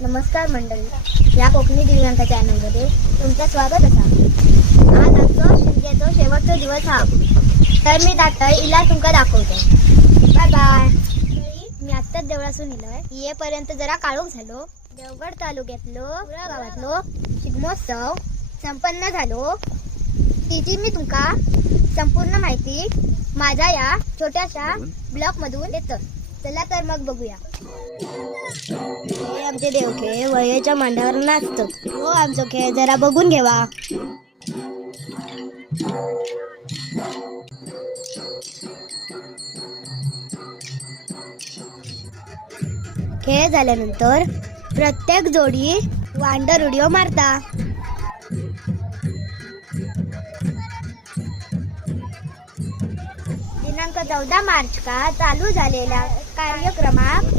नमस्कार मंडळी, या कोकणी दिव्यांका चॅनलमध्ये तुमचं स्वागत असा. आज आमचो शिमग्याचो शेवटचा दिवस हा, तर मी दाखय इला तुमका दाखवतो. Bye bye. मी आत्ताच देवळासून इलोय. येपर्यंत जरा काळोख झालो. देवगड तालुक्यातलो पुरा गावातलो शिगमोत्सव संपन्न झालो. तिची मी तुमका संपूर्ण माहिती माझ्या या छोट्याशा ब्लॉग मधून देतो. चला तर मग बघूया. हे आमचे देवखे वयाच्या मांडावर नाचतात. हो आमचो खेळ जरा बघून घेवा. खेळ झाल्यानंतर प्रत्येक जोडी वांडर उडीओ मारता. दिनांक 14 मार्च का चालू झालेल्या कार्यक्रमात